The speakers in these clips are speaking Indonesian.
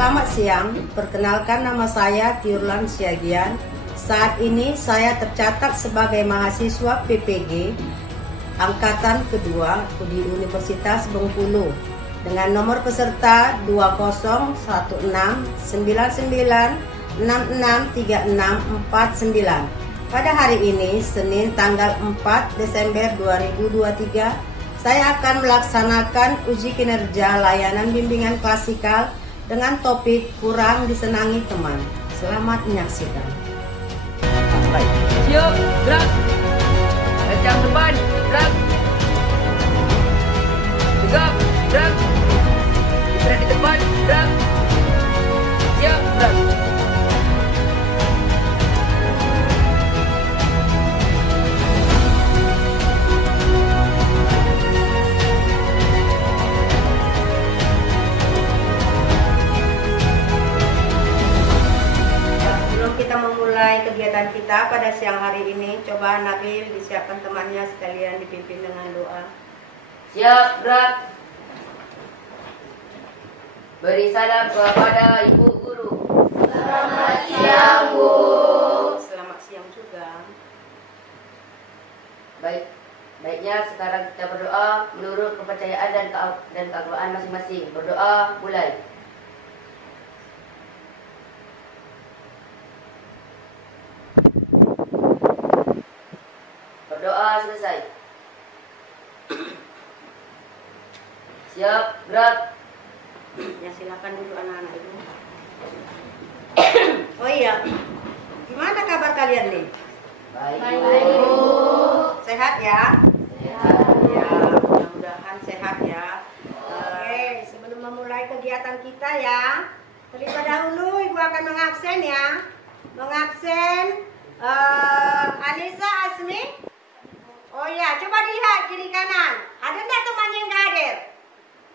Selamat siang, perkenalkan nama saya Tiurlan Siagian. Saat ini saya tercatat sebagai mahasiswa PPG Angkatan kedua di Universitas Bengkulu dengan nomor peserta 201699663649. Pada hari ini, Senin tanggal 4 Desember 2023, saya akan melaksanakan uji kinerja layanan bimbingan klasikal dengan topik kurang disenangi teman. Selamat menyaksikan. Siap, gerak. Kencang depan, gerak. Tegap, gerak. Istirahat di depan, gerak. Siap, gerak. Kita memulai kegiatan kita pada siang hari ini. Coba Nabil disiapkan temannya sekalian dipimpin dengan doa. Siap, gerak. Beri salam kepada Ibu Guru. Selamat siang, Bu. Selamat siang juga. Baiknya sekarang kita berdoa menurut kepercayaan dan keagungan masing-masing. Berdoa, mulai. Berdoa selesai. Siap, gerak. Ya, silakan dulu anak-anak ibu. Oh iya, gimana kabar kalian nih? Baik, Baik, Bu. Sehat ya? Sehat. Ya, mudah-mudahan sehat ya. Oke, sebelum memulai kegiatan kita ya, terlebih dahulu ibu akan mengabsen ya. Mengabsen Anissa Asmi. Oh iya, coba dilihat kiri kanan. Ada enggak temannya yang nggak hadir?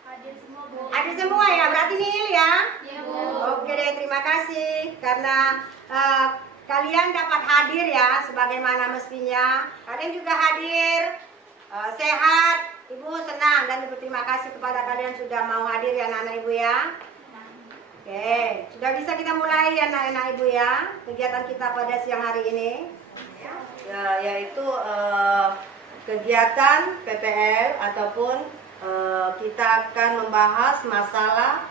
Hadir semua, Bu. Ada semua ya, berarti nihil ya? Iya, Bu. Oke deh, terima kasih karena kalian dapat hadir ya sebagaimana mestinya. Kalian juga hadir, sehat. Ibu senang dan berterima kasih kepada kalian sudah mau hadir ya anak-anak ibu ya. Oke, sudah bisa kita mulai ya anak-anak ibu ya kegiatan kita pada siang hari ini. Ya, yaitu kegiatan PPL ataupun kita akan membahas masalah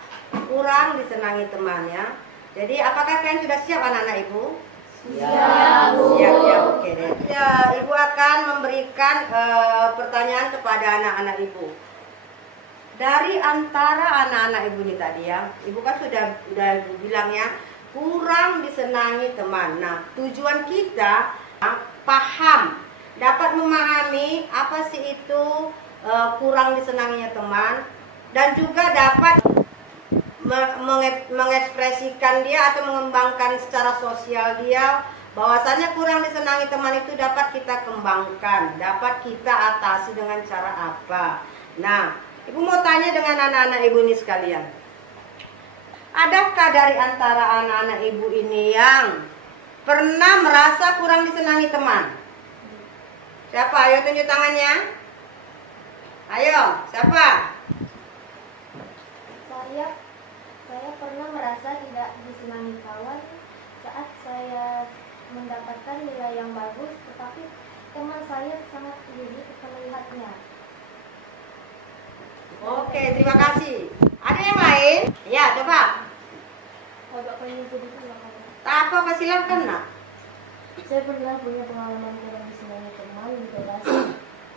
kurang disenangi teman ya. Jadi apakah kalian sudah siap anak-anak ibu? Siap, Bu. Siap ya, oke deh. Ya, ibu akan memberikan pertanyaan kepada anak-anak ibu. Dari antara anak-anak ibu ini tadi ya, ibu kan sudah bilang ya, kurang disenangi teman. Nah, tujuan kita paham, dapat memahami apa sih itu kurang disenanginya teman, dan juga dapat mengekspresikan dia atau mengembangkan secara sosial dia bahwasannya kurang disenangi teman itu dapat kita kembangkan, dapat kita atasi dengan cara apa. Nah, ibu mau tanya dengan anak-anak ibu ini sekalian, adakah dari antara anak-anak ibu ini yang pernah merasa kurang disenangi teman? Siapa? Ayo tunjuk tangannya. Ayo, siapa? Saya pernah merasa tidak disenangi kawan saat saya mendapatkan nilai yang bagus, tetapi teman saya sangat iri ketika melihatnya. Oke, terima kasih. Ada yang lain? Ya, coba. Agak pengen jadi kawan. Tak apa, silakan nak. Saya pernah punya pengalaman kurang disenangi teman di kelas.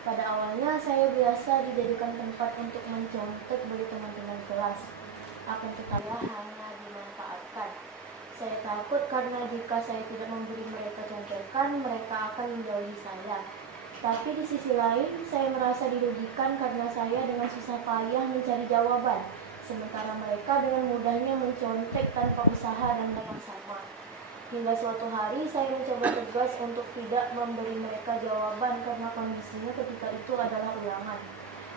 Pada awalnya saya biasa dijadikan tempat untuk mencontek bagi teman-teman kelas. Akan tetapi hanya dimanfaatkan. Saya takut karena jika saya tidak memberi mereka contekan, mereka akan menjauhi saya. Tapi di sisi lain, saya merasa dirugikan karena saya dengan susah payah mencari jawaban, sementara mereka dengan mudahnya mencontek tanpa usaha dan dengan sama. Hingga suatu hari saya mencoba tegas untuk tidak memberi mereka jawaban karena kondisinya ketika itu adalah ulangan.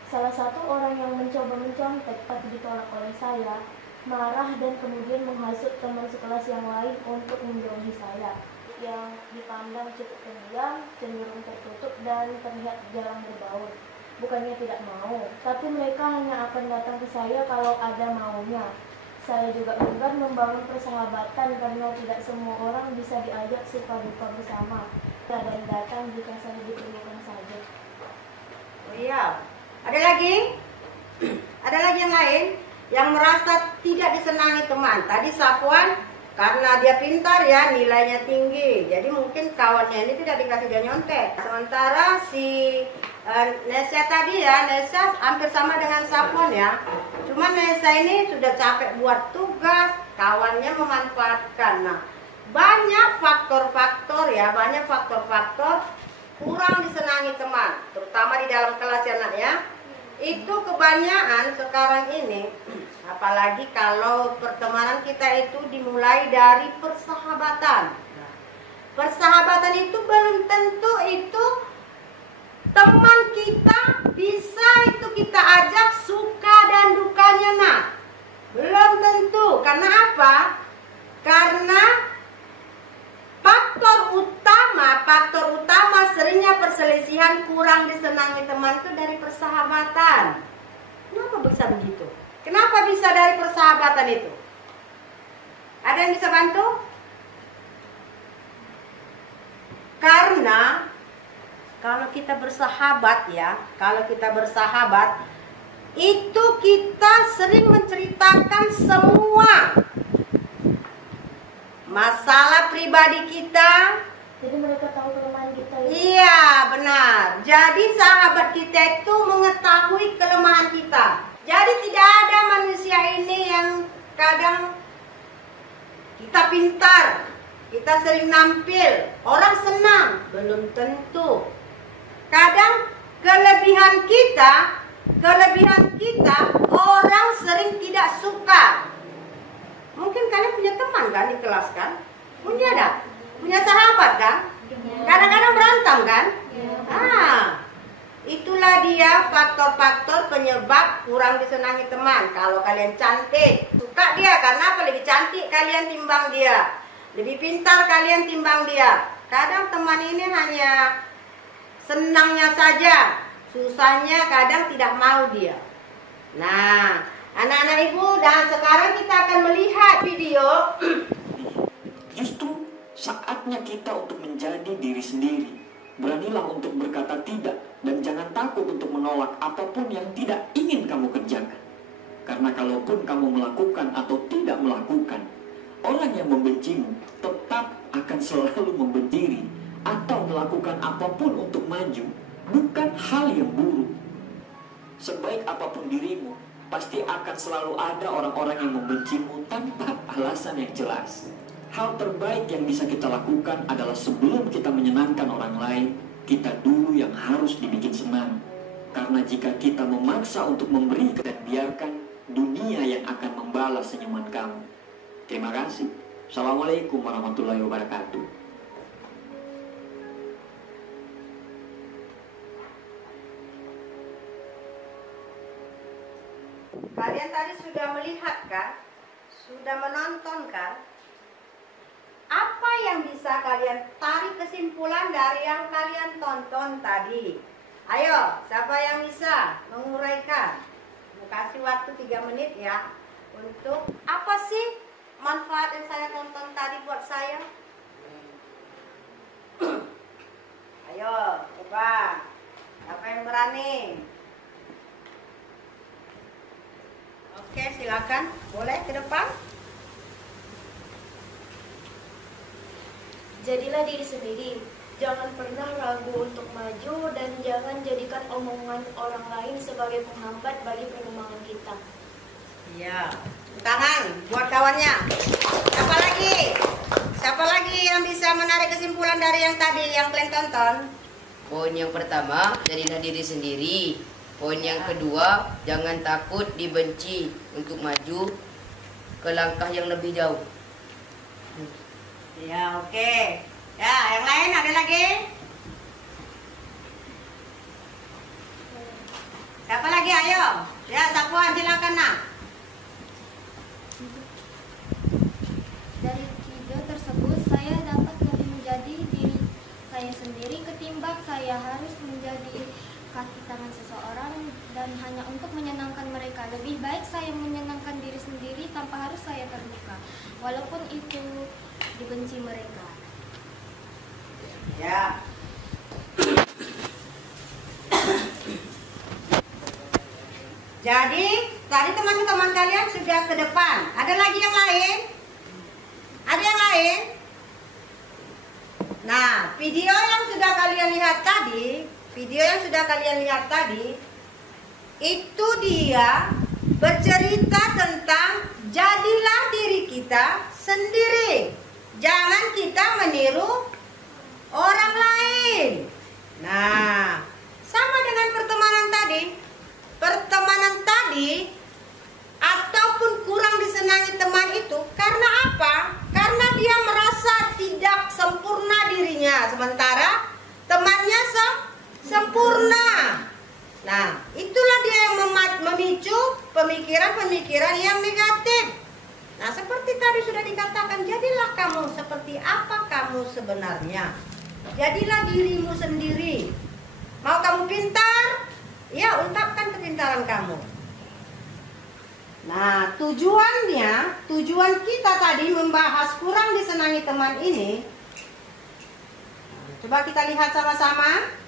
Salah satu orang yang mencoba mencontek tapi ditolak oleh saya, marah dan kemudian menghasut teman sekelas yang lain untuk menjauhi saya. Yang dipandang cukup pendiam, cenderung tertutup dan terlihat jarang berbaur. Bukannya tidak mau, tapi mereka hanya akan datang ke saya kalau ada maunya. Saya juga enggan membangun persahabatan karena tidak semua orang bisa diajak suka duka bersama. Dan datang jika saya diperlukan saja. Oh iya. Ada lagi? Ada lagi yang lain yang merasa tidak disenangi teman. Tadi Safwan karena dia pintar ya, nilainya tinggi. Jadi mungkin kawannya ini tidak dikasih dia nyontek. Sementara si Nesya tadi ya, Nesya hampir sama dengan Safwan ya. Cuma Nesya ini sudah capek buat tugas, kawannya memanfaatkan. Nah, banyak faktor-faktor ya, banyak faktor-faktor kurang disenangi teman, terutama di dalam kelas ya nak ya. Itu kebanyakan sekarang ini, apalagi kalau pertemanan kita itu dimulai dari persahabatan. Persahabatan itu belum tentu itu teman kita bisa itu kita ajak suka dan dukanya nak. Belum tentu. Karena apa? Karena faktor utama seringnya perselisihan kurang disenangi teman itu dari persahabatan. Kenapa bisa begitu? Kenapa bisa dari persahabatan itu? Ada yang bisa bantu? Karena kalau kita bersahabat ya, itu kita sering menceritakan semua masalah pribadi kita. Jadi mereka tahu kelemahan kita. Iya, benar. Jadi sahabat kita itu mengetahui kelemahan kita. Jadi tidak ada manusia ini yang kadang kita pintar, kita sering nampil, orang senang, belum tentu. Kadang kelebihan kita orang sering tidak suka. Mungkin kalian punya teman kan di kelas kan? Punya ada? Punya sahabat kan? Kadang-kadang berantem kan? Itulah dia faktor-faktor penyebab kurang disenangi teman. Kalau kalian cantik, suka dia karena apa? Lebih cantik kalian timbang dia. Lebih pintar kalian timbang dia. Kadang teman ini hanya senangnya saja, susahnya kadang tidak mau dia. Nah, anak-anak ibu, dan sekarang kita akan melihat video. Justru saatnya kita untuk menjadi diri sendiri. Beranilah untuk berkata tidak dan jangan takut untuk menolak apapun yang tidak ingin kamu kerjakan. Karena kalaupun kamu melakukan atau tidak melakukan, orang yang membencimu tetap akan selalu memberdiri atau melakukan apapun untuk maju, bukan hal yang buruk. Sebaik apapun dirimu, pasti akan selalu ada orang-orang yang membencimu tanpa alasan yang jelas. Hal terbaik yang bisa kita lakukan adalah sebelum kita menyenangkan orang lain, kita dulu yang harus dibikin senang. Karena jika kita memaksa untuk memberi dan biarkan dunia yang akan membalas senyuman kamu. Terima kasih. Assalamualaikum warahmatullahi wabarakatuh. Kalian tadi sudah melihat kan? Sudah menonton kan? Apa yang bisa kalian tarik kesimpulan dari yang kalian tonton tadi? Ayo, siapa yang bisa menguraikan? Mau kasih waktu 3 menit ya. Untuk apa sih manfaat yang saya tonton tadi buat saya? Ayo, coba. Siapa yang berani? Oke, silakan. Boleh ke depan? Jadilah diri sendiri. Jangan pernah ragu untuk maju dan jangan jadikan omongan orang lain sebagai penghambat bagi perkembangan kita. Iya. Tangan buat kawannya. Siapa lagi? Siapa lagi yang bisa menarik kesimpulan dari yang tadi yang kalian tonton? Poin yang pertama, jadilah diri sendiri. Poin yang kedua, jangan takut dibenci untuk maju ke langkah yang lebih jauh. Ya, oke. Ya, yang lain ada lagi? Siapa lagi? Ayo. Ya, Safwan silakan nak. Dari video tersebut, saya dapat lebih menjadi diri saya sendiri ketimbang saya harus menjadi kaki tangan seseorang dan hanya untuk menyenangkan mereka. Lebih baik saya menyenangkan diri sendiri tanpa harus walaupun itu dibenci mereka. Ya. Jadi, tadi teman-teman kalian sudah ke depan. Ada lagi yang lain? Ada yang lain? Nah, video yang sudah kalian lihat tadi, itu dia bercerita tentang jadilah diri kita sendiri. Jangan kita meniru orang lain. Nah, sama dengan pertemanan tadi ataupun kurang disenangi teman itu karena apa? Karena dia merasa tidak sempurna dirinya, sementara temannya sempurna. Nah, itulah dia yang memicu pemikiran-pemikiran yang negatif. Nah, seperti tadi sudah dikatakan, jadilah kamu seperti apa kamu sebenarnya. Jadilah dirimu sendiri. Mau kamu pintar? Ya, ungkapkan kepintaran kamu. Nah, tujuan kita tadi membahas kurang disenangi teman ini. Coba kita lihat sama-sama.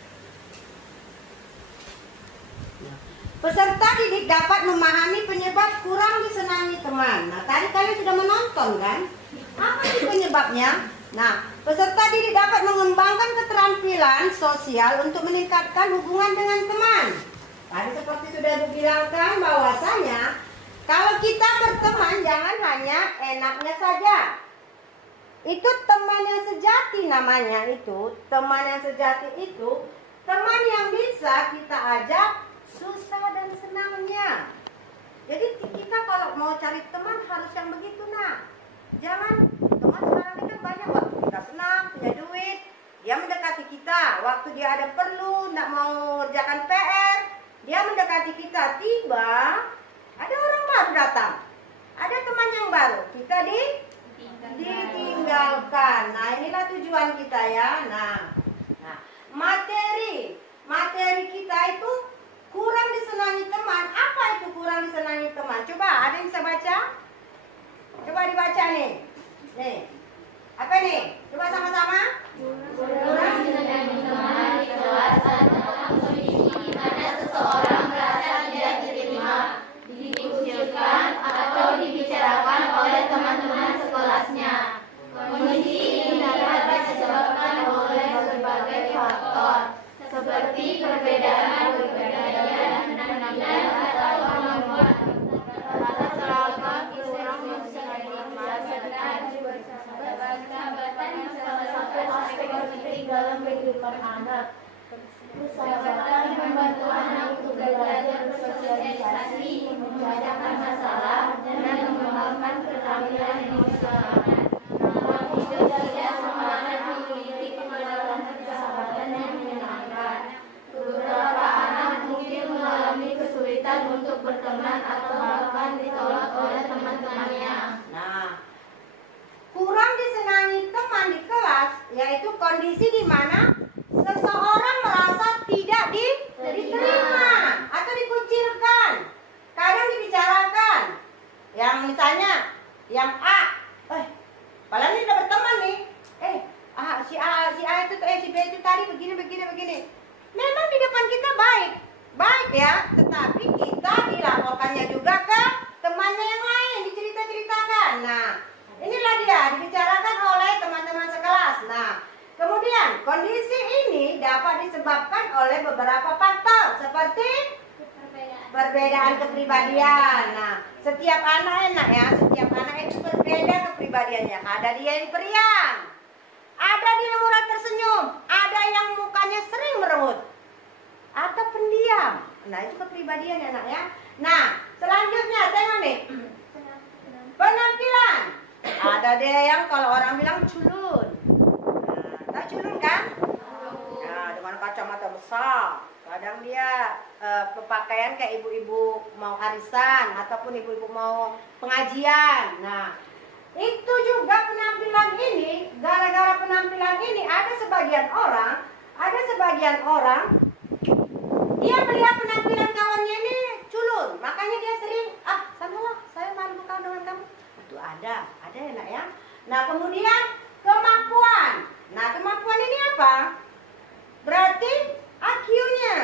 Peserta didik dapat memahami penyebab kurang disenangi teman. Nah, tadi kalian sudah menonton kan? Apa sih penyebabnya? Nah, peserta didik dapat mengembangkan keterampilan sosial untuk meningkatkan hubungan dengan teman. Tadi seperti sudah dibilangkan bahwasanya kalau kita berteman jangan hanya enaknya saja. Itu teman yang sejati namanya itu. Teman yang sejati itu teman yang bisa kita ajak susah dan senangnya. Jadi kita kalau mau cari teman harus yang begitu, nah. Jangan teman sekarang ini kan banyak, waktu kita senang, punya duit, dia mendekati kita. Waktu dia ada perlu, tidak mau mengerjakan PR, dia mendekati kita. Tiba ada orang baru datang, ada teman yang baru, kita ditinggalkan. Nah, inilah tujuan kita ya. Nah, materi kita itu kurang disenangi teman. Apa itu kurang disenangi teman? Coba ada yang bisa baca? Coba dibaca nih. Nih. Apa nih? Coba sama-sama. Kurang disenangi teman di kelas adalah kondisi di mana seseorang merasa tidak diterima, dikucilkan atau dibicarakan oleh teman-teman sekelasnya. Kondisi ini dapat disebabkan oleh berbagai faktor, seperti perbedaan penampilan atau kemampuan rata-rata kurang disenangi teman serta persahabatan salah satu aspek penting dalam kehidupan anak. Persahabatan membantu anak untuk belajar bersosialisasi, memecahkan masalah, dan mengembangkan keterampilan emosional. Namun itu tidak semua anak memiliki pengalaman persahabatan yang menyenangkan. Beberapa anak mungkin mengalami kesulitan untuk berteman atau bahkan ditolak oleh teman-temannya. Nah, kurang disenangi teman di kelas yaitu kondisi di mana seseorang merasa tidak diterima atau dikucilkan. Kadang dibicarakan. Yang misalnya yang A, padahal ini udah berteman nih. Si A itu si B itu tadi begini. Memang di depan kita baik ya, tetapi kita dilaporkannya juga ke temannya yang lain, diceritakan. Nah, inilah dia dibicarakan oleh teman-teman sekelas. Nah, kemudian kondisi ini dapat disebabkan oleh beberapa faktor seperti perbedaan kepribadian. Nah, setiap anak setiap anak itu berbeda kepribadiannya. Ada dia yang periang, ada dia yang murah tersenyum, ada yang mukanya sering meremut atau pendiam. Nah, itu kepribadian ya nak ya. Nah, selanjutnya tengok nih. Penampilan. Ada dia yang kalau orang bilang culun. Nah, culun kan? Nah, dengan kacamata besar. Kadang dia berpakaian kayak ibu-ibu mau arisan ataupun ibu-ibu mau pengajian. Nah, itu juga penampilan ini, gara-gara penampilan ini ada sebagian orang dia melihat penampilan kawannya ini culun, makanya dia sering sanalah, saya malu kawan dengan kamu. Itu Ada ya nak ya. Nah kemudian kemampuan. Nah kemampuan ini apa? Berarti IQ-nya.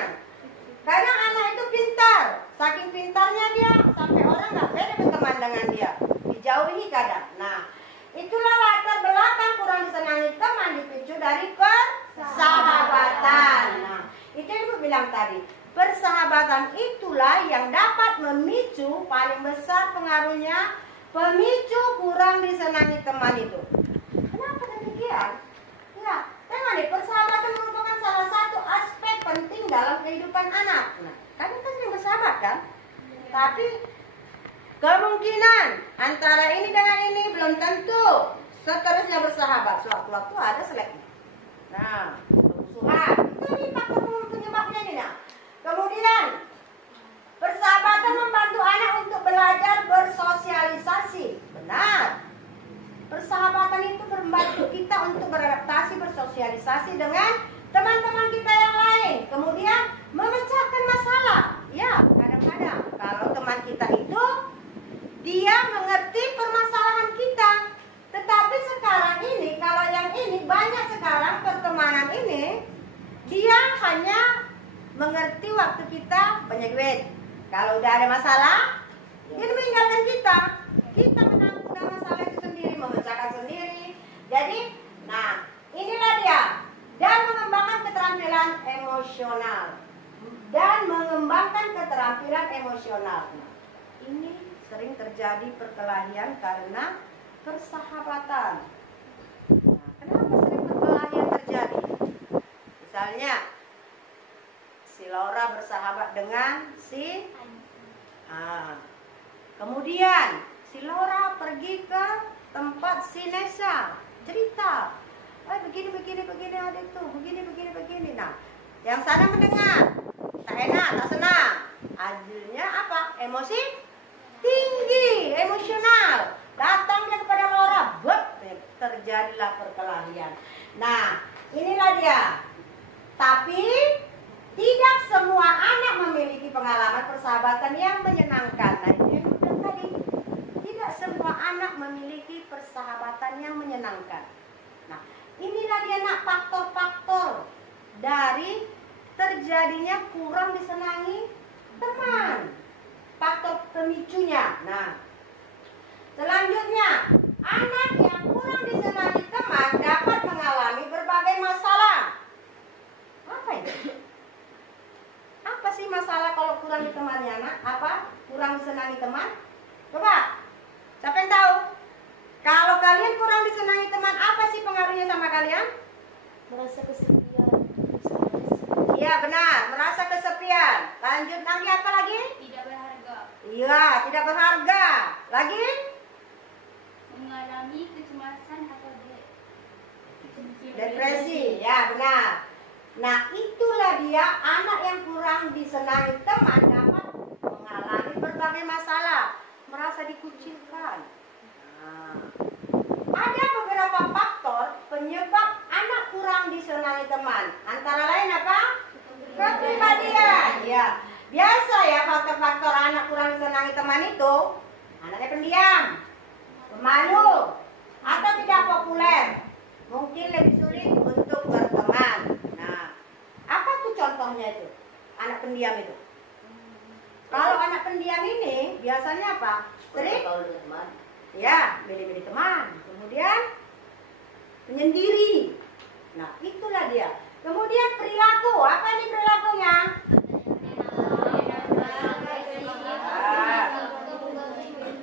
Karena anak itu pintar. Saking pintarnya dia sampai orang nggak berani berteman dengan dia. Dijauhi kadang. Nah itulah latar belakang kurang disenangi teman dipicu dari persahabatan. Nah itu yang Ibu bilang tadi. Persahabatan itulah yang dapat memicu, paling besar pengaruhnya, pemicu kurang disenangi teman itu. Kenapa demikian? Ya, tengok nih, persahabatan merupakan salah satu aspek penting dalam kehidupan anak. Nah, kalian kan sering bersahabat kan? Tapi kemungkinan antara ini dengan ini belum tentu seterusnya bersahabat. Suatu-waktu ada seleknya. Nah, permusuhan. Itu nih faktor penyebabnya nih. Nah. Kemudian, persahabatan membantu anak untuk belajar bersosialisasi. Benar. Persahabatan itu membantu kita untuk beradaptasi, bersosialisasi dengan teman-teman kita yang lain. Kemudian, memecahkan masalah. Ya, kadang-kadang kalau teman kita itu, dia mengerti permasalahan kita. Tetapi sekarang ini, kalau yang ini, banyak sekarang pertemanan ini, dia hanya mengerti waktu kita banyak duit. Kalau udah ada masalah, dia meninggalkan kita. Kita menanggung masalah itu sendiri, memecahkan sendiri. Jadi, nah inilah dia. Dan mengembangkan keterampilan emosional. Nah, ini sering terjadi perkelahian karena persahabatan. Nah, kenapa sering perkelahian terjadi? Misalnya, si Laura bersahabat dengan si kemudian si Laura pergi ke tempat si Nesa, cerita, begini ada itu, begini. Nah, yang sana mendengar, tak enak, tak senang. Hasilnya apa? Emosi tinggi, emosional. Datang dia kepada Laura, terjadilah perkelahian. Nah, inilah dia. Tapi tidak semua anak memiliki pengalaman persahabatan yang menyenangkan. Nah, itu yang bilang tadi. Tidak semua anak memiliki persahabatan yang menyenangkan. Nah, inilah dia nak faktor-faktor dari terjadinya kurang disenangi teman. Faktor pemicunya. Nah, selanjutnya, anak yang kurang disenangi teman dapat mengalami berbagai masalah. Apa itu? Apa sih masalah kalau kurang ditemani anak? Apa? Kurang disenangi teman? Coba, siapa yang tahu? Kalau kalian kurang disenangi teman, apa sih pengaruhnya sama kalian? Merasa kesepian. Iya benar, merasa kesepian. Lanjut nanti apa lagi? Tidak berharga. Iya, tidak berharga. Lagi? Mengalami kecemasan atau Depresi. Ya benar. Nah itulah dia, anak yang kurang disenangi teman dapat mengalami berbagai masalah, merasa dikucilkan. Nah, ada beberapa faktor penyebab anak kurang disenangi teman. Antara lain apa? Kepribadian. Ya, biasa ya faktor-faktor anak kurang disenangi teman itu, anaknya pendiam, pemalu, atau tidak populer, mungkin lebih sulit untuk berteman. Apa tuh contohnya itu? Anak pendiam itu. Kalau anak pendiam ini biasanya apa? Sering? Ya, milih-milih teman. Kemudian menyendiri. Nah, itulah dia. Kemudian perilaku. Apa ini perilakunya?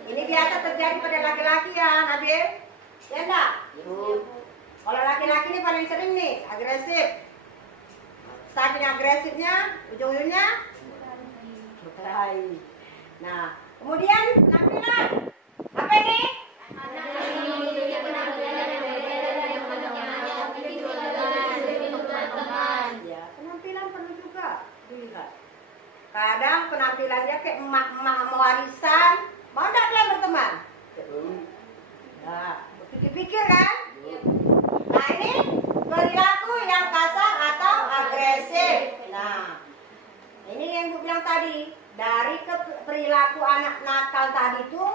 Ini biasa terjadi pada laki-laki ya, Nabil. Ya enggak? Kalau laki-laki ini paling sering nih, agresif. Saking agresifnya, ujung-ujungnya berkelahi. Nah, kemudian penampilan. Apa ini? Ya, penampilan perlu juga dilihat. Kadang penampilannya kayak emak-emak mau warisan, mau enggak kalian berteman? Nah, pikir-pikir kan? Nah, ini perilaku yang kasar atau agresif. Nah, ini yang Ibu bilang tadi, dari perilaku anak nakal tadi itu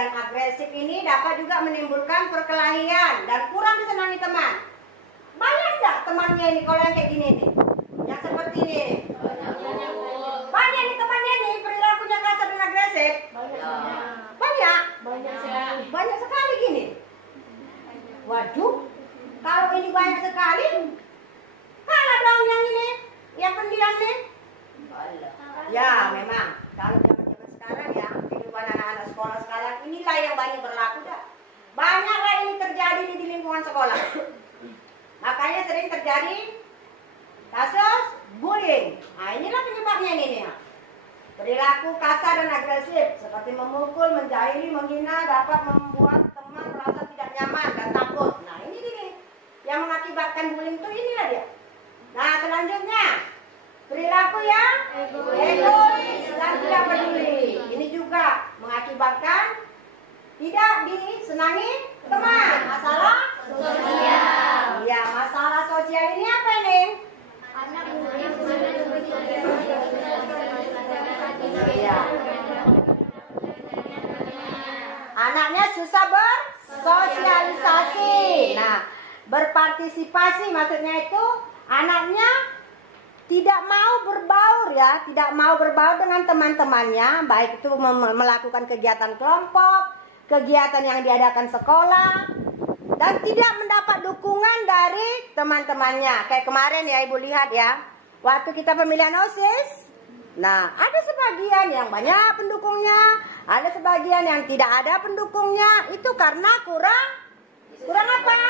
dan agresif ini dapat juga menimbulkan perkelahian dan kurang disenangi teman. Banyak nggak temannya ini kalau yang kayak gini nih? Yang seperti ini. Banyak nih temannya nih perilakunya kasar dan agresif. Banyak. Banyak sekali gini. Waduh, kalau ini banyak sekali, kalah dong yang ini, yang pendiam nih. Ya memang, kalau zaman-zaman sekarang ya, kehidupan anak-anak sekolah sekarang inilah yang banyak berlaku dah. Banyaklah ini terjadi di lingkungan sekolah. Makanya sering terjadi kasus bullying. Nah inilah penyebabnya ini nih. Perilaku kasar dan agresif seperti memukul, menjahili, menghina dapat membuat teman merasa tidak nyaman dan takut. Nah ini gini, yang mengakibatkan bullying itu inilah dia. Nah selanjutnya perilaku yang egois dan tidak peduli. Ini juga mengakibatkan tidak disenangi teman. Masalah sosial. Iya, masalah sosial ini apa ini? Iya. Anaknya susah bersosialisasi. Nah, berpartisipasi maksudnya itu anaknya tidak mau berbaur ya, tidak mau berbaur dengan teman-temannya, baik itu melakukan kegiatan kelompok, kegiatan yang diadakan sekolah, dan tidak mendapat dukungan dari teman-temannya. Kayak kemarin ya Ibu lihat ya, waktu kita pemilihan OSIS, nah ada sebagian yang banyak pendukungnya, ada sebagian yang tidak ada pendukungnya. Itu karena kurang apa?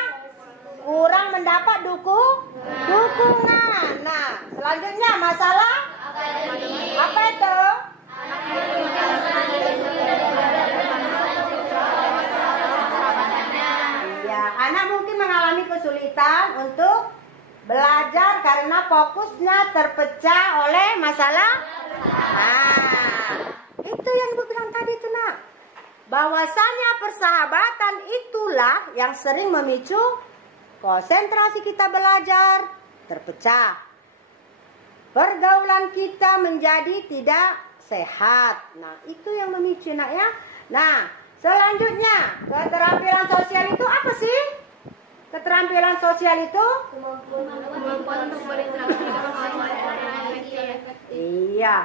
Kurang mendapat dukungan. Nah, selanjutnya masalah apa itu? Ya, anak mungkin mengalami kesulitan untuk belajar karena fokusnya terpecah oleh masalah. Nah, itu yang Ibu bilang tadi itu nak. Bahwasanya persahabatan itulah yang sering memicu konsentrasi kita belajar terpecah. Pergaulan kita menjadi tidak sehat. Nah, itu yang memicu nak ya. Nah, selanjutnya, keterampilan sosial itu apa sih? Keterampilan sosial itu Kemampuan untuk berinteraksi dengan orang lain. iya,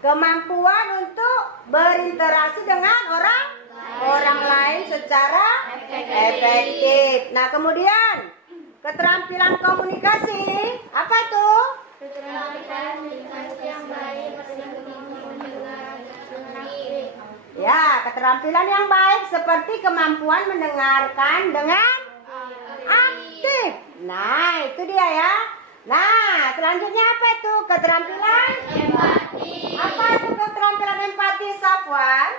kemampuan untuk berinteraksi dengan orang lain secara efektif. Nah, kemudian keterampilan komunikasi apa itu? Keterampilan komunikasi yang baik dengan kemampuan mendengar dan mengerti. Ya, keterampilan yang baik seperti kemampuan mendengarkan dengan aktif. Nah, itu dia ya. Nah, selanjutnya apa itu? Keterampilan Empati. apa itu keterampilan empati, Safwan?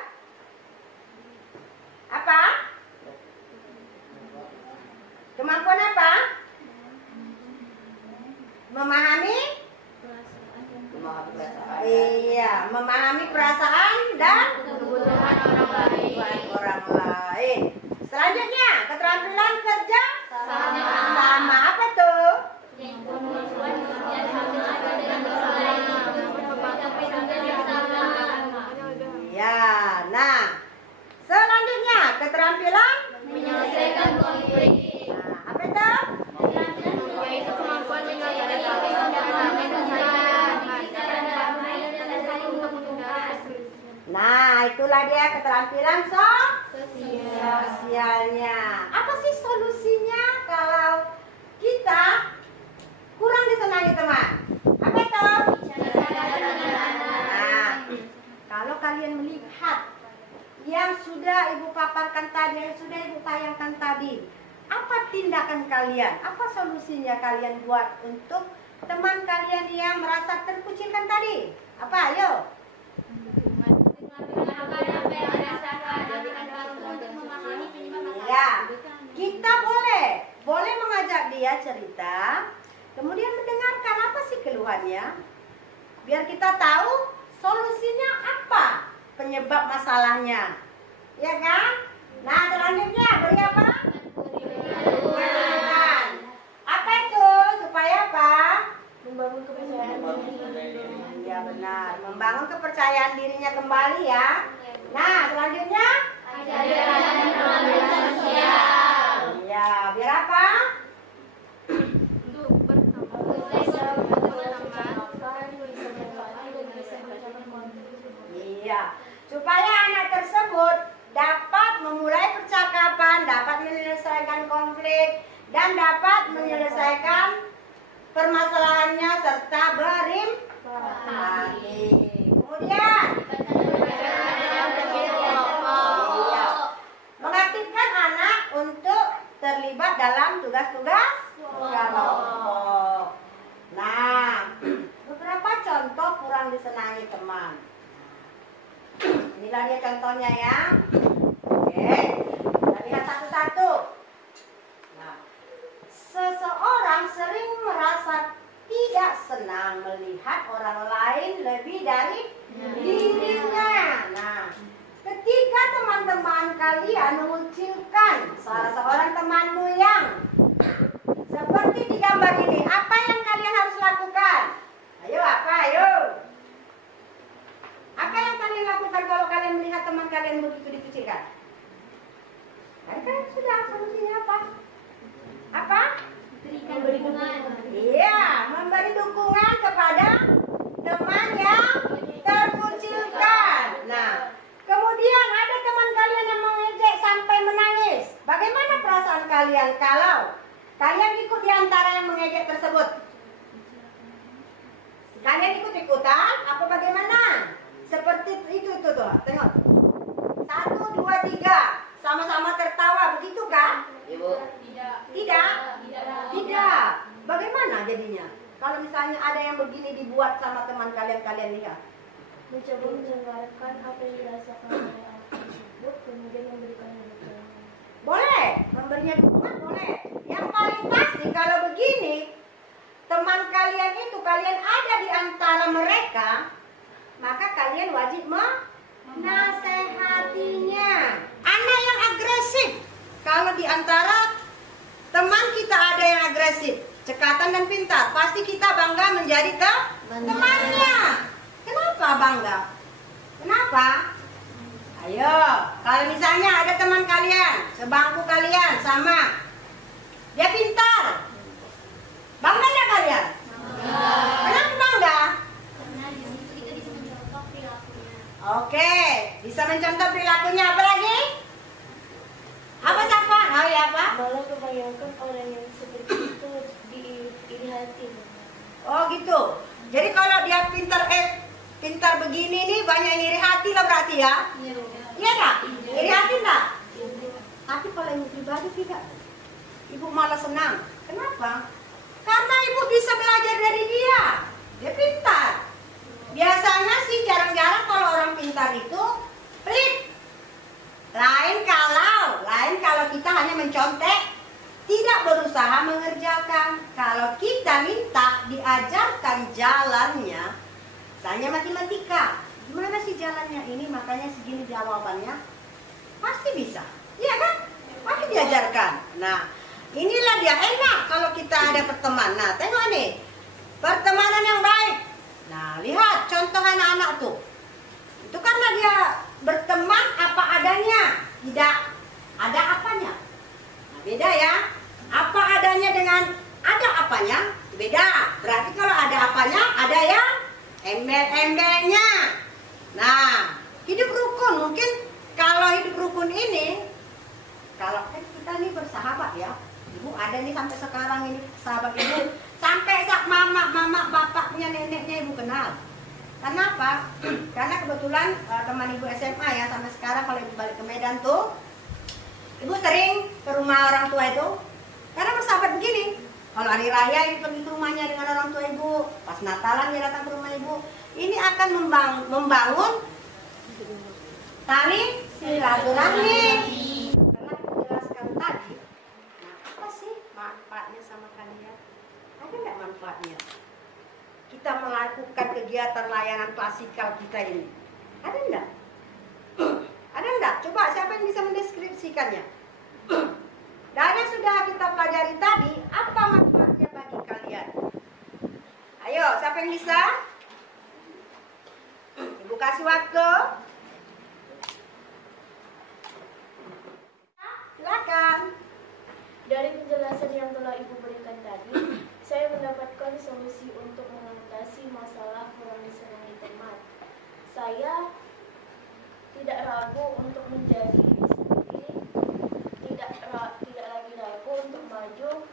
Apa? Kemampuan apa? Memahami? Iya, memahami perasaan dan Kebutuhan orang lain. Selanjutnya, keterampilan kerja Sama. apa tuh? Kemampuan bersosialisasi dengan orang lain. Mencapai tujuan yang sama. Ya, nah, selanjutnya keterampilan Menyelesaikan konflik. nah, apa itu? Yaitu kemampuan menyelesaikan konflik dengan bicara damai dan saling untuk tugas. Nah, itulah dia keterampilan sosialnya. Apa sih solusinya kalau kita kurang disenangi teman? Apa itu? Nah, kalau kalian melihat yang sudah Ibu paparkan tadi, yang sudah Ibu tayangkan tadi, apa tindakan kalian? Apa solusinya kalian buat untuk teman kalian yang merasa terkucilkan tadi? Apa? Ayo. Ya, kita boleh mengajak dia cerita, kemudian mendengarkan apa sih keluhannya, biar kita tahu solusinya apa, penyebab masalahnya, ya kan? Nah, selanjutnya beri apa? Dukungan. Apa itu? Supaya apa? Membangun kepercayaan diri. Ya benar, membangun kepercayaan dirinya kembali ya. Nah, selanjutnya Ajari dan dapat menyelesaikan permasalahannya serta berempati. Kemudian mengaktifkan anak untuk terlibat dalam tugas-tugas kelompok. Nah, beberapa contoh kurang disenangi teman. Inilah dia contohnya ya. Oke, kita lihat satu-satu. Nah, seseorang sering merasa tidak senang melihat orang lain lebih dari dirinya. Nah, ketika teman-teman kalian mengucilkan salah seorang temanmu yang seperti di gambar ini, apa yang kalian harus lakukan? Ayo, apa? Ayo. Apa yang kalian lakukan kalau kalian melihat teman kalian begitu dikucilkan? Kalian sudah solusinya apa? Apa? Memberi dukungan. Iya, memberi dukungan kepada teman yang terkucilkan. Nah, kemudian ada teman kalian yang mengejek sampai menangis. Bagaimana perasaan kalian kalau kalian ikut di antara yang mengejek tersebut? Kalian ikut-ikutan? Apa bagaimana? Seperti itu tuh, tengok. 1, 2, 3, sama-sama tertawa, begitu kan? Ibu. Tidak? Tidak. Bagaimana jadinya? Kalau misalnya ada yang begini dibuat sama teman kalian lihat. Mencoba mendengarkan apa yang dirasakan oleh anak tersebut, kemudian memberikannya dukungan. Boleh, memberinya dukungan boleh. Yang paling pasti kalau begini, teman kalian itu kalian ada di antara mereka, maka kalian wajib menasehatinya. Anak yang agresif, kalau di antara teman kita ada yang agresif, cekatan dan pintar, pasti kita bangga menjadi temannya. Kenapa bangga? Kenapa? Ayo, kalau misalnya ada teman kalian, sebangku kalian sama, dia pintar, bangga nggak kalian? Kenapa bangga? Karena di situ kita bisa mencontoh perilakunya. Oke, bisa mencontoh perilakunya. Apa lagi? Apa siapa? Oh ya apa? Malah kebanyakan orang yang seperti itu iri hati. Oh gitu. Jadi kalau dia pintar begini nih, banyak yang iri hati lah berarti ya? Iya nggak? Iri hati nggak? Tapi kalau ibu pribadi tidak. Ibu malah senang. Kenapa? Karena ibu bisa belajar dari dia. Dia pintar. Biasanya sih jarang-jarang kalau orang pintar itu pelit. Lain kalau kita hanya mencontek, tidak berusaha mengerjakan. Kalau kita minta diajarkan jalannya, misalnya matematika, gimana sih jalannya ini, makanya segini jawabannya, pasti bisa, iya kan? Pasti diajarkan. Nah, inilah dia enak kalau kita ada pertemanan. Nah, tengok nih, pertemanan yang baik. Nah, lihat contoh anak-anak tuh. Itu karena dia berteman apa adanya, tidak ada apanya. Nah, beda ya. Apa adanya dengan ada apanya, beda. Berarti kalau ada apanya, ada yang embel-embelnya. Nah, hidup rukun. Mungkin kalau hidup rukun ini, kalau kita nih bersahabat ya. Ibu ada nih sampai sekarang ini sahabat ibu. Sampai mama, bapaknya, neneknya ibu kenal. Kenapa? Karena kebetulan teman ibu SMA ya, sampai sekarang kalau ibu balik ke Medan tuh, ibu sering ke rumah orang tua itu. Karena bersahabat begini. Kalau hari raya ibu pergi ke rumahnya dengan orang tua ibu, pas Natalan dia datang ke rumah ibu. Ini akan membangun tali silaturahmi. Telah dijelaskan tadi. Nah, apa sih manfaatnya sama kalian? Ada nggak manfaatnya? Kita melakukan kegiatan layanan klasikal kita ini. Ada enggak? Ada enggak? Coba siapa yang bisa mendeskripsikannya? Dari yang sudah kita pelajari tadi, apa manfaatnya bagi kalian? Ayo, siapa yang bisa? Ibu kasih waktu. Silakan. Dari penjelasan yang telah Ibu berikan tadi, saya mendapatkan solusi untuk mengatasi masalah kurang disenangi teman. Saya tidak ragu untuk menjadi diri sendiri, tidak lagi ragu untuk maju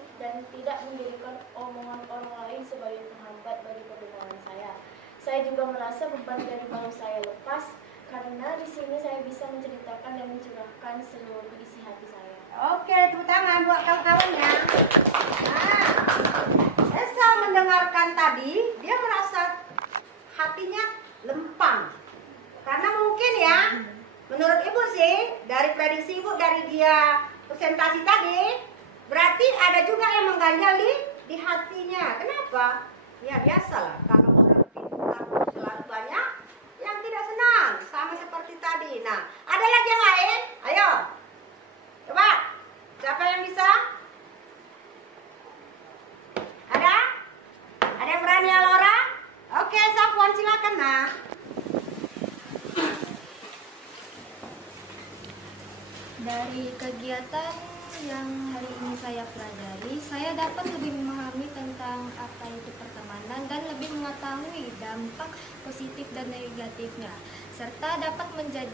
meluapkan seluruh isi hati saya. Oke, tepuk tangan buat kawan-kawannya. Nah, Esa mendengarkan tadi, dia merasa hatinya lempang. Karena mungkin ya, menurut Ibu sih, dari prediksi Ibu dari dia presentasi tadi, berarti ada juga yang mengganjal di hatinya. Kenapa? Ya biasalah, kalau orang pintar selalu banyak yang tidak senang, sama seperti tadi. Nah, ada lagi yang lain? Ayo, coba, siapa yang bisa? Ada? Ada yang berani ya Laura? Oke, Sapuan silakan nah. Dari kegiatan yang hari ini saya pelajari, saya dapat lebih memahami tentang apa itu pertemanan dan lebih mengetahui dampak positif dan negatifnya, serta dapat menjadi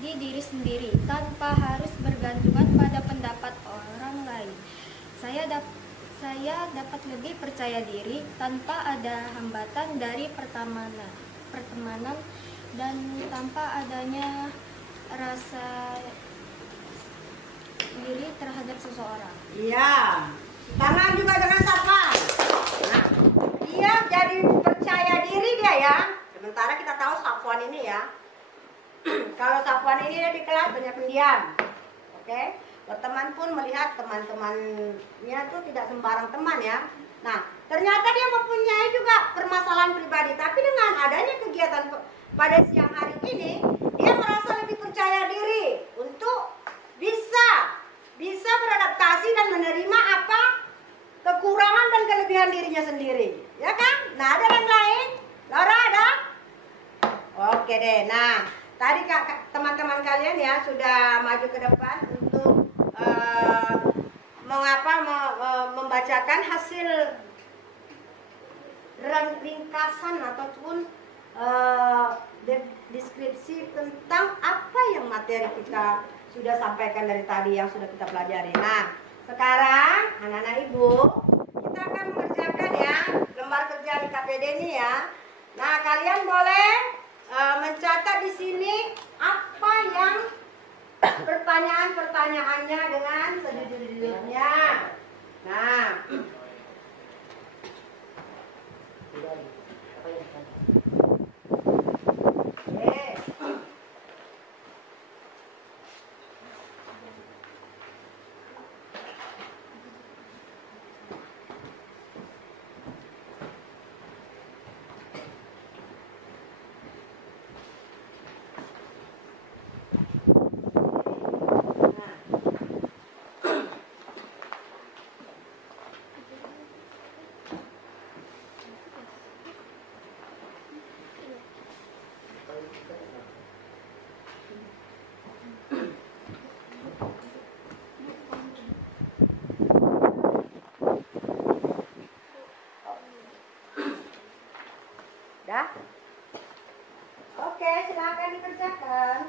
diri sendiri tanpa harus bergantungan pada pendapat orang lain. Saya dapat lebih percaya diri tanpa ada hambatan dari pertemanan dan tanpa adanya rasa iri terhadap seseorang. Iya, tangan juga dengan Sapuan. Nah, dia jadi percaya diri dia ya. Sementara kita tahu Sapuan ini ya, kalau Sapuan ini dia di kelas banyak pendiam. Oke, teman pun melihat teman-temannya itu tidak sembarang teman ya. Nah, ternyata dia mempunyai juga permasalahan pribadi. Tapi dengan adanya kegiatan pada siang hari ini, dia merasa lebih percaya diri untuk bisa beradaptasi dan menerima apa kekurangan dan kelebihan dirinya sendiri, ya kan? Nah, ada yang lain? Laura ada? Oke deh. Nah, tadi teman-teman kalian ya sudah maju ke depan untuk membacakan hasil ringkasan ataupun deskripsi tentang apa yang materi kita sudah sampaikan dari tadi yang sudah kita pelajari. Nah, sekarang anak-anak ibu, kita akan mengerjakan ya lembar kerja di KPD ini ya. Nah, kalian boleh mencatat di sini apa yang pertanyaan-pertanyaannya dengan sejujur-jujurnya. Nah, dah? Oke, silakan dikerjakan.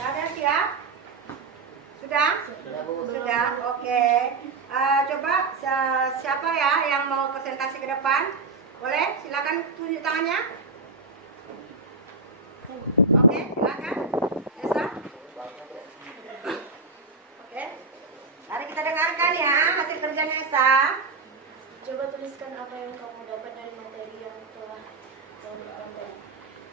Ada siap? Sudah? Sudah, oke. Coba siapa ya yang mau presentasi ke depan? Boleh? Silakan tunjuk tangannya. Oke, silakan. Esa. Oke. Mari kita dengarkan ya hasil kerjanya Esa. Coba tuliskan apa yang kamu dapat dari materi yang telah kamu berikan tadi.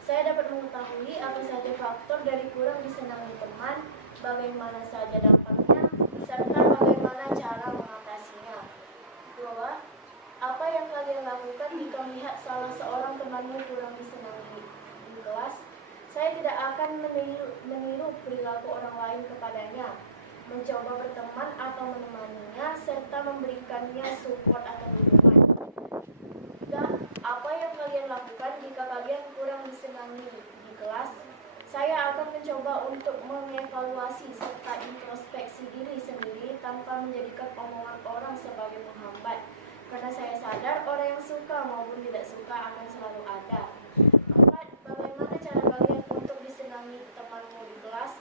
Saya dapat mengetahui apa saja faktor dari kurang disenangi teman, bagaimana saja dampaknya, serta bagaimana cara mengatasinya. 2. Apa yang kalian lakukan jika melihat salah seorang temanmu kurang disenangi di kelas? Saya tidak akan meniru perilaku orang lain kepadanya, mencoba berteman atau menemaninya, serta memberikannya support atau dukungan. 3. Apa yang kalian lakukan jika kalian kurang disenangi di kelas? Saya akan mencoba untuk mengevaluasi serta introspeksi diri sendiri tanpa menjadikan omongan orang sebagai penghambat. Karena saya sadar orang yang suka maupun tidak suka akan selalu ada. 4. Bagaimana cara kalian untuk disenangi temanmu di kelas?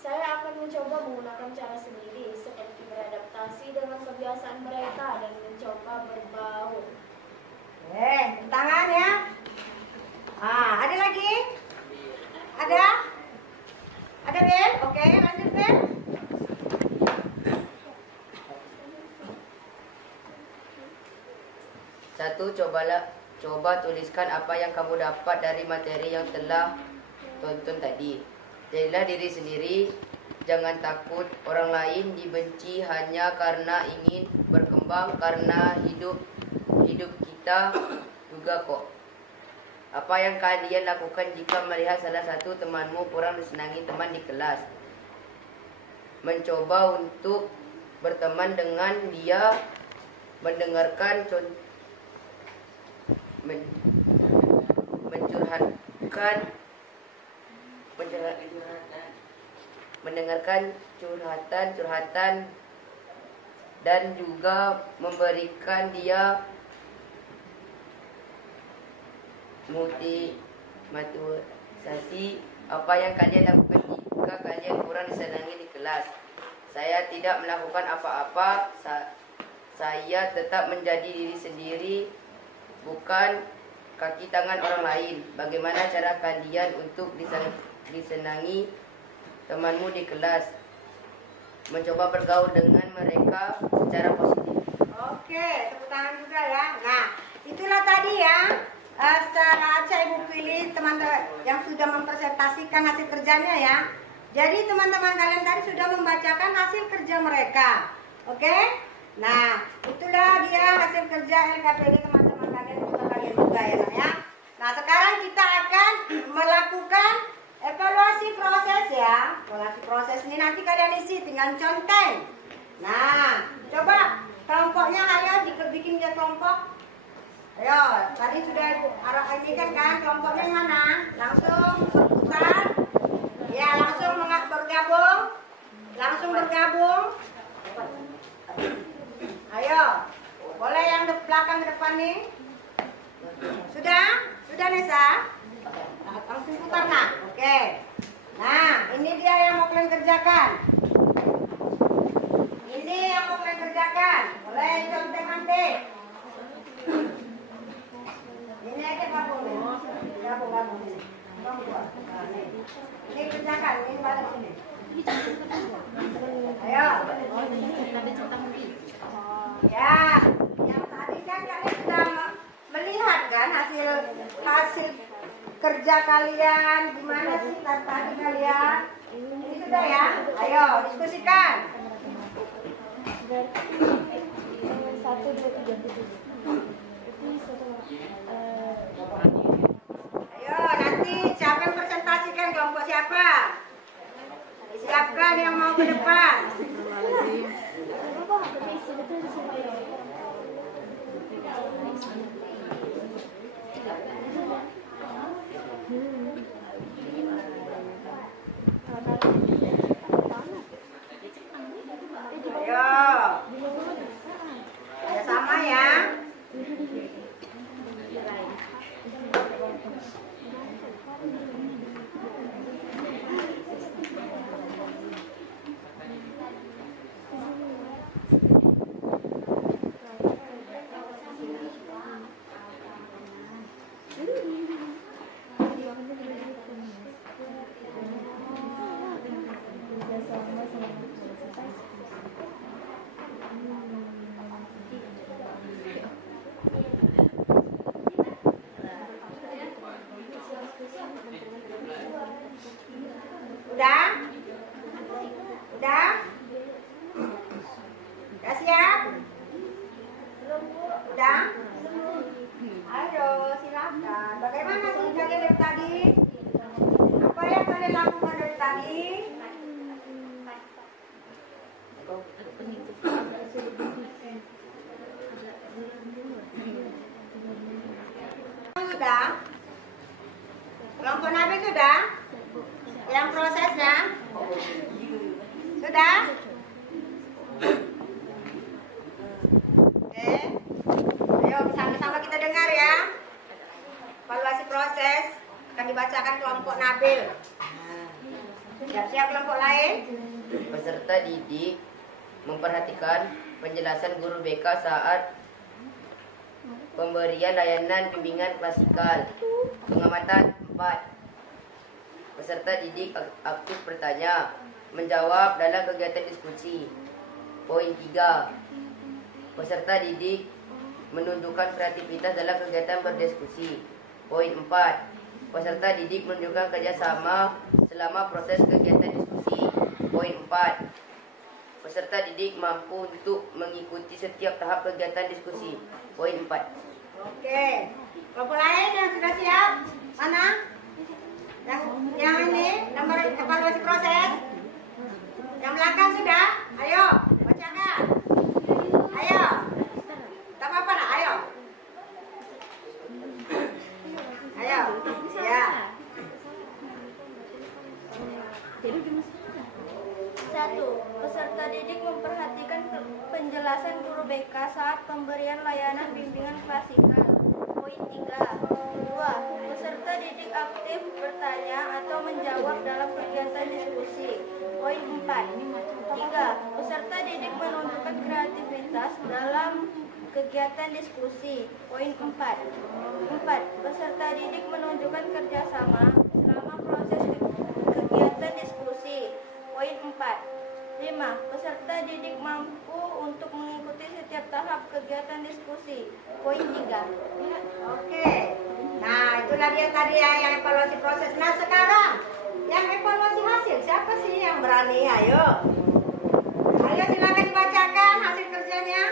Saya akan mencoba menggunakan cara sendiri, seperti beradaptasi dengan kebiasaan mereka dan mencoba berbaur. Tangan ya. Ada lagi? Ada? Ada Ben? Oke, lanjut Ben. Satu, coba tuliskan apa yang kamu dapat dari materi yang telah tonton tadi. Jadilah diri sendiri, jangan takut orang lain dibenci hanya karena ingin berkembang, karena hidup kita juga kok. Apa yang kalian lakukan jika melihat salah satu temanmu kurang disenangi teman di kelas? Mencoba untuk berteman dengan dia, mendengarkan mendengarkan curhatan dan juga memberikan dia motivasi. Apa yang kalian lakukan jika kalian kurang disenangi di kelas? Saya tidak melakukan apa-apa. Saya tetap menjadi diri sendiri, bukan kaki tangan orang lain. Bagaimana cara kalian untuk disenangi temanmu di kelas? Mencoba bergaul dengan mereka secara positif. Oke, tepuk tangan juga ya. Nah, itulah tadi ya. Secara acak Ibu pilih teman-teman yang sudah mempresentasikan hasil kerjanya ya. Jadi teman-teman kalian tadi sudah membacakan hasil kerja mereka. Oke? Nah, itulah dia hasil kerja LKPD teman-teman kalian juga ya. Nah, sekarang kita akan melakukan evaluasi proses ya. Evaluasi proses ini nanti kalian isi, tinggal conteng. Nah, coba kelompoknya ayo bikin dia kelompok. Ayo, tadi sudah arah ini kan kelompoknya yang mana? Langsung berputar. Ya, langsung bergabung. Langsung bergabung. Ayo, boleh yang belakang ke depan nih. Sudah? Sudah Nesa? Langsung putar nah. Oke. Nah, ini dia yang mau kalian kerjakan. Ini yang mau kalian kerjakan. Boleh conteng nanti. Ini aja gabung. Ini kerjakan, ini balik sini. Ayo. Ya, yang tadi kan kalian sudah melihat kan hasil kerja kalian gimana sih tadi kalian? Ini sudah ya. Ayo diskusikan. 1, 2, 3, 7. Ayo nanti siapa yang presentasikan kelompok siapa? Siapkan yang mau ke depan. Ayo. Ya sama ya. Udah? Udah? Udah siap? Udah? Ayo silakan. Bagaimana sih kalian dari tadi? Apa yang kalian lakukan dari tadi? Sudah? Kelompok Nabi sudah? Yang prosesnya? Sudah? ya. Evaluasi proses akan dibacakan kelompok Nabil. Siap-siap kelompok lain. Peserta didik memperhatikan penjelasan guru BK saat pemberian layanan bimbingan klasikal. Pengamatan 4. Peserta didik aktif bertanya, menjawab dalam kegiatan diskusi. Poin 3. Peserta didik menunjukkan kreativitas dalam kegiatan berdiskusi. Poin 4. Peserta didik menunjukkan kerjasama selama proses kegiatan diskusi. Poin 4. Peserta didik mampu untuk mengikuti setiap tahap kegiatan diskusi. Poin 4. Oke. Kelompok lain yang sudah siap? Mana? Yang ini nomor evaluasi proses. Yang belakang sudah? Ayo, bacakan. Ayo. Tak apa-apa nak? Ayo. Ayo. Ya. 1. Peserta didik memperhatikan penjelasan guru BK saat pemberian layanan bimbingan klasikal. Poin 3. 2. Peserta didik aktif bertanya atau menjawab dalam kegiatan diskusi. Poin 4. 3. Peserta didik menunjukkan kreativitas dalam kegiatan diskusi. Poin 4. 4. Peserta didik menunjukkan kerjasama selama proses kegiatan diskusi. Poin 4. 5. Peserta didik mampu untuk mengikuti setiap tahap kegiatan diskusi. Poin 3. Oke. Nah, itulah dia tadi ya yang evaluasi proses. Nah, sekarang yang evaluasi hasil. Siapa sih yang berani? Ayo. Ayo silakan dibacakan hasil kerjanya.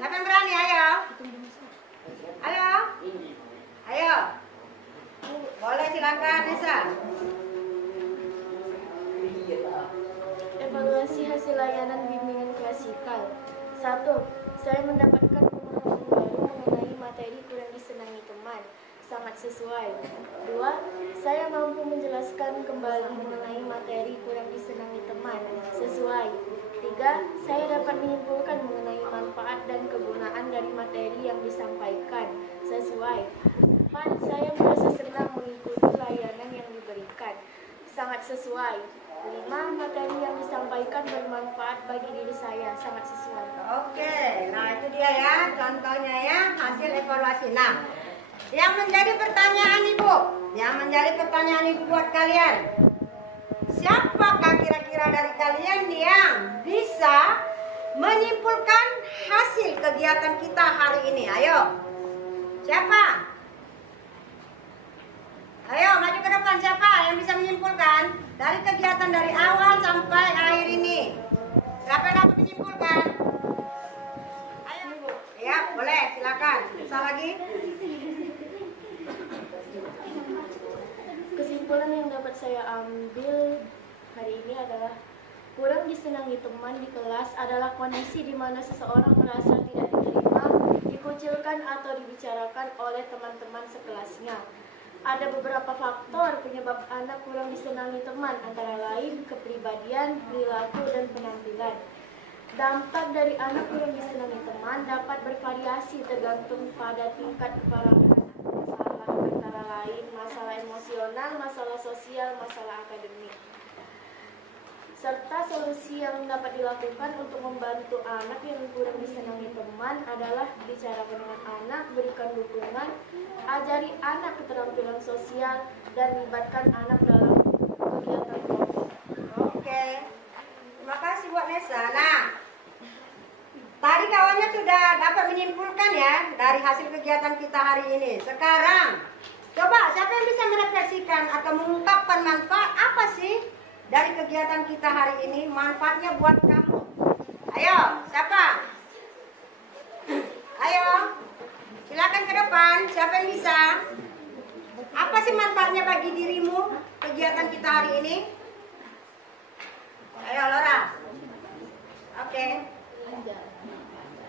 Siapa yang berani? Ayo. Ayo. Ayo. Boleh silakan, Nisa. Evaluasi hasil layanan bimbingan klasikal. 1. Saya mendapatkan pemahaman baru mengenai materi kurang disenangi teman. Sangat sesuai. 2. Saya mampu menjelaskan kembali mengenai materi kurang disenangi teman. Sesuai. 3. Saya dapat menyimpulkan mengenai manfaat dan kegunaan dari materi yang disampaikan. Sesuai. 4. Saya merasa senang mengikuti layanan yang diberikan. Sangat sesuai. 5. Materi yang disampaikan bermanfaat bagi diri saya. Sangat sesuai. Oke, nah itu dia ya contohnya ya hasil evaluasi. Nah, yang menjadi pertanyaan ibu buat kalian, siapakah kira-kira dari kalian yang bisa menyimpulkan hasil kegiatan kita hari ini? Ayo, siapa? Ayo maju ke depan, siapa yang bisa menyimpulkan dari kegiatan dari awal sampai akhir ini? Siapa yang dapat menyimpulkan? Ayo ibu. Ya boleh, silakan. Bisa lagi? Kesimpulan yang dapat saya ambil hari ini adalah kurang disenangi teman di kelas adalah kondisi di mana seseorang merasa tidak diterima, dikucilkan atau dibicarakan oleh teman-teman sekelasnya. Ada beberapa faktor penyebab anak kurang disenangi teman, antara lain kepribadian, perilaku, dan penampilan. Dampak dari anak kurang disenangi teman dapat bervariasi tergantung pada tingkat keparahan masalah, antara lain masalah emosional, masalah sosial, masalah akademik. Serta solusi yang dapat dilakukan untuk membantu anak yang kurang disenangi teman adalah bicarakan dengan anak, berikan dukungan, ajari anak keterampilan sosial, dan libatkan anak dalam kegiatan kelompok. Oke, terima kasih buat Nesa. Nah, tadi kawannya sudah dapat menyimpulkan ya dari hasil kegiatan kita hari ini. Sekarang, coba siapa yang bisa merefleksikan atau mengungkapkan manfaat apa sih dari kegiatan kita hari ini, manfaatnya buat kamu? Ayo, siapa? Ayo, silakan ke depan. Siapa yang bisa? Apa sih manfaatnya bagi dirimu kegiatan kita hari ini? Ayo, Laura. Oke.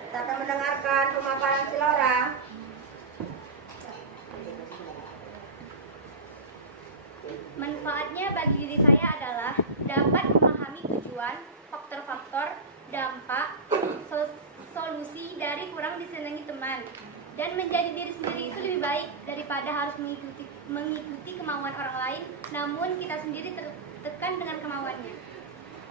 Kita akan mendengarkan pemaparan si Laura. Manfaatnya bagi diri saya adalah dapat memahami tujuan, faktor-faktor, dampak, solusi dari kurang disenangi teman. Dan menjadi diri sendiri itu lebih baik daripada harus mengikuti kemauan orang lain, namun kita sendiri tertekan dengan kemauannya.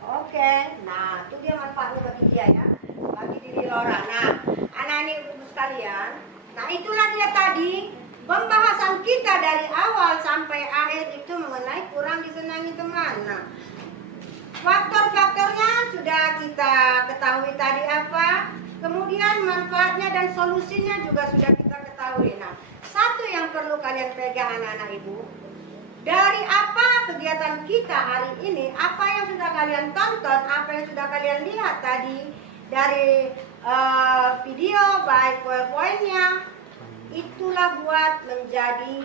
Oke, nah itu dia manfaatnya bagi dia ya, bagi diri Lora. Nah, anak-anak ibu sekalian, nah itulah dia tadi pembahasan kita dari awal sampai akhir itu mengenai kurang disenangi teman. Nah, faktor-faktornya sudah kita ketahui tadi apa, kemudian manfaatnya dan solusinya juga sudah kita ketahui. Nah, satu yang perlu kalian pegang anak-anak ibu, dari apa kegiatan kita hari ini, apa yang sudah kalian tonton, apa yang sudah kalian lihat tadi dari video baik poin-poinnya, itulah buat menjadi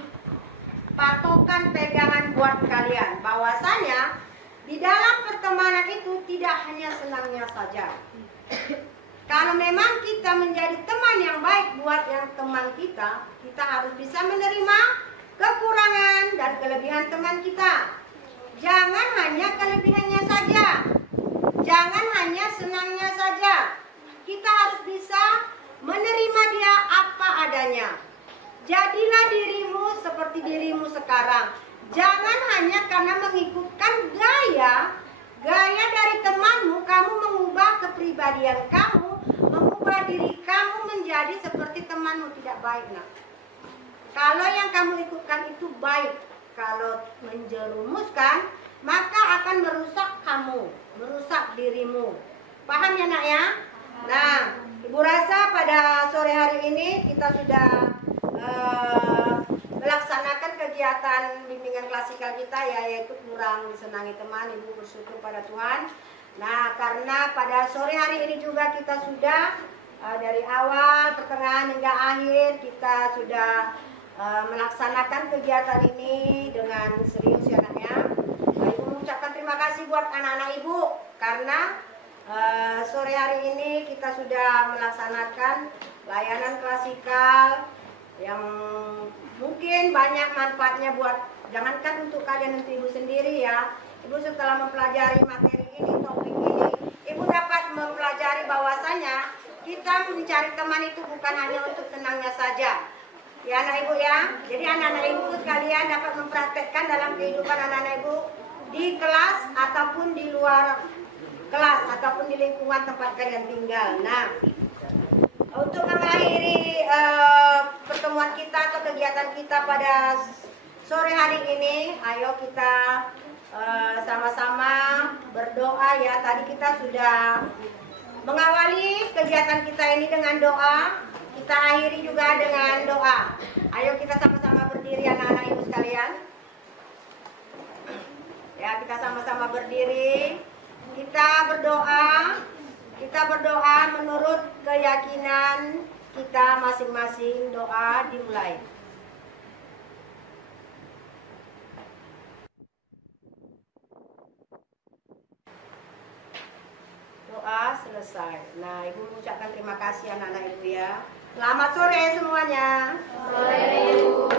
patokan pegangan buat kalian, bahwasanya di dalam pertemanan itu tidak hanya senangnya saja. Kalau memang kita menjadi teman yang baik buat yang teman kita, kita harus bisa menerima kekurangan dan kelebihan teman kita. Jangan hanya kelebihannya saja, jangan hanya senangnya saja. Kita harus bisa menerima dia apa adanya. Jadilah dirimu seperti dirimu sekarang. Jangan hanya karena mengikutkan gaya dari temanmu, kamu mengubah kepribadian kamu, mengubah diri kamu menjadi seperti temanmu. Tidak baik, nak. Kalau yang kamu ikutkan itu baik, kalau menjerumuskan, maka akan merusak kamu, merusak dirimu. Paham ya, nak ya? Nah, Ibu rasa pada sore hari ini kita sudah melaksanakan kegiatan bimbingan klasikal kita, yaitu kurang disenangi teman. Ibu bersyukur pada Tuhan. Nah, karena pada sore hari ini juga kita sudah dari awal, pertengahan hingga akhir kita sudah melaksanakan kegiatan ini dengan serius ya, anaknya. Ibu mengucapkan terima kasih buat anak-anak ibu karena sore hari ini kita sudah melaksanakan layanan klasikal yang mungkin banyak manfaatnya buat, jangankan untuk kalian, untuk ibu sendiri ya. Ibu setelah mempelajari materi ini, topik ini, ibu dapat mempelajari bahwasanya kita mencari teman itu bukan hanya untuk senangnya saja. Ya anak ibu ya, jadi anak-anak ibu sekalian dapat mempraktekkan dalam kehidupan anak-anak ibu di kelas ataupun di luar kelas ataupun di lingkungan tempat kalian tinggal. Nah, untuk mengakhiri pertemuan kita atau kegiatan kita pada sore hari ini, ayo kita sama-sama berdoa ya. Tadi kita sudah mengawali kegiatan kita ini dengan doa. Kita akhiri juga dengan doa. Ayo kita sama-sama berdiri anak-anak ibu sekalian. Ya, kita sama-sama berdiri. Kita berdoa menurut keyakinan kita masing-masing. Doa dimulai. Doa selesai. Nah, ibu mengucapkan terima kasih anak-anak ibu ya. Selamat sore semuanya. Sore, Ibu.